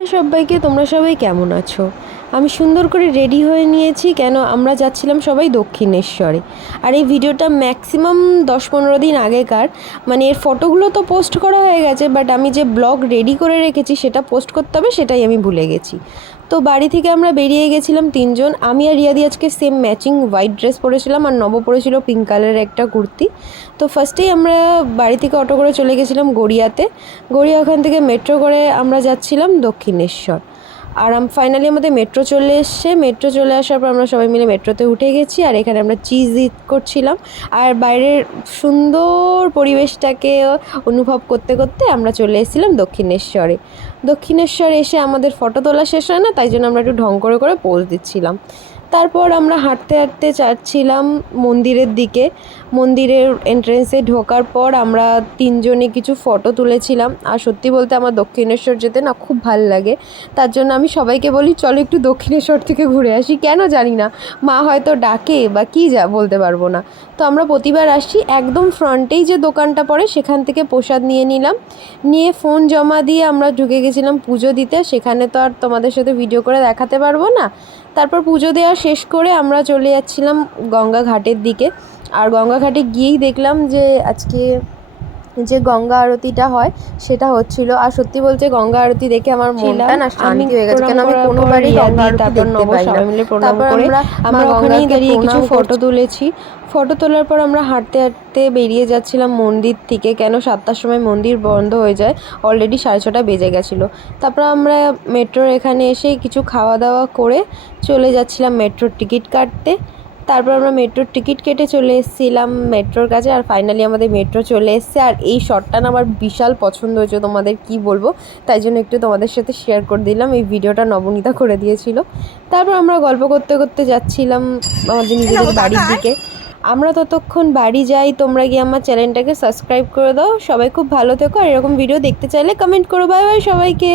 সবাইকে, তোমরা সবাই কেমন আছো? আমি সুন্দর করে রেডি হয়ে নিয়েছি, কেন আমরা যাচ্ছিলাম সবাই দক্ষিণেশ্বরে। আর এই ভিডিওটা ম্যাক্সিমাম 10-15 দিন আগেকার, মানে এর ফটোগুলো তো পোস্ট করা হয়ে গেছে, বাট আমি যে ব্লগ রেডি করে রেখেছি সেটা পোস্ট করতে হবে, সেটাই আমি ভুলে গেছি। তো বাড়ি থেকে আমরা বেরিয়ে গেছিলাম তিনজন, আমি আর রিয়াদি আজকে সেম ম্যাচিং হোয়াইট ড্রেস পরেছিলাম, আর নব পরেছিল পিঙ্ক কালারের একটা কুর্তি। তো ফার্স্টেই আমরা বাড়ি থেকে অটো করে চলে গেছিলাম গড়িয়াতে। গড়িয়া ওখান থেকে মেট্রো করে আমরা যাচ্ছিলাম দক্ষিণেশ্বর। আর ফাইনালি আমাদের মেট্রো চলে এসছে। মেট্রো চলে আসার পর আমরা সবাই মিলে মেট্রোতে উঠে গেছি, আর এখানে আমরা চিজ ইট করছিলাম। আর বাইরের সুন্দর পরিবেশটাকে অনুভব করতে করতে আমরা চলে এসেছিলাম দক্ষিণেশ্বরে। দক্ষিণেশ্বর এসে আমাদের ফটো তোলা শেষ হয় না, তাই জন্য আমরা একটু ঢং করে করে পোজ দিচ্ছিলাম। তারপর আমরা হাঁটতে হাঁটতে যাচ্ছিলাম মন্দিরের দিকে। মন্দিরের এন্ট্রেন্সে ঢোকার পর আমরা তিনজনে কিছু ফটো তুলেছিলাম। আর সত্যি বলতে আমার দক্ষিণেশ্বর যেতে না খুব ভাল লাগে, তার জন্য আমি সবাইকে বলি চলো একটু দক্ষিণেশ্বর থেকে ঘুরে আসি। কেন জানি না, মা হয়তো ডাকে বা কী যা বলতে পারবো না। তো আমরা প্রতিবার আসি, একদম ফ্রন্টেই যে দোকানটা পড়ে সেখান থেকে প্রসাদ নিয়ে নিলাম। নিয়ে ফোন জমা দিয়ে আমরা ঢুকে গেছিলাম পুজো দিতে। সেখানে তো আর তোমাদের সাথে ভিডিও করে দেখাতে পারবো না। তারপর পুজো দেওয়া শেষ করে আমরা চলে যাচ্ছিলাম গঙ্গা ঘাটের দিকে। আর গঙ্গা ঘাটে গিয়েই দেখলাম যে আজকে যে গঙ্গা আরতিটা হয় সেটা হচ্ছিল। আর সত্যি বলতে গঙ্গা আরতি দেখে আমার মনটা না শান্তি হয়ে গেছে, কেন আমি কোনোবারই গঙ্গা আরতি দেখতে পাই না। তারপর আমরা ওখানেই দাঁড়িয়ে কিছু ফটো তুলেছি। ফটো তোলার পর আমরা হাঁটতে হাঁটতে বেরিয়ে যাচ্ছিলাম মন্দির থেকে, কেন 7টার সময় মন্দির বন্ধ হয়ে যায়, অলরেডি 6:30 বেজে গেছিলো। তারপর আমরা মেট্রোর এখানে এসে কিছু খাওয়া দাওয়া করে চলে যাচ্ছিলাম মেট্রোর টিকিট কাটতে। তারপর আমরা মেট্রোর টিকিট কেটে চলে এসেছিলাম মেট্রোর কাছে। আর ফাইনালি আমাদের মেট্রো চলে এসেছে। আর এই শটটা না আমার বিশাল পছন্দ হয়েছে, তোমাদের কি বলবো, তাই জন্য একটু তোমাদের সাথে শেয়ার করে দিলাম। এই ভিডিওটা নবনীতা করে দিয়েছিল। তারপর আমরা গল্প করতে করতে যাচ্ছিলাম আমাদের নিজেদের বাড়ির দিকে। আমরা ততক্ষণ বাড়ি যাই, তোমরা গিয়ে আমার চ্যানেলটাকে সাবস্ক্রাইব করে দাও। সবাই খুব ভালো থেকো, আর এরকম ভিডিও দেখতে চাইলে কমেন্ট করো। বাই বাই সবাইকে।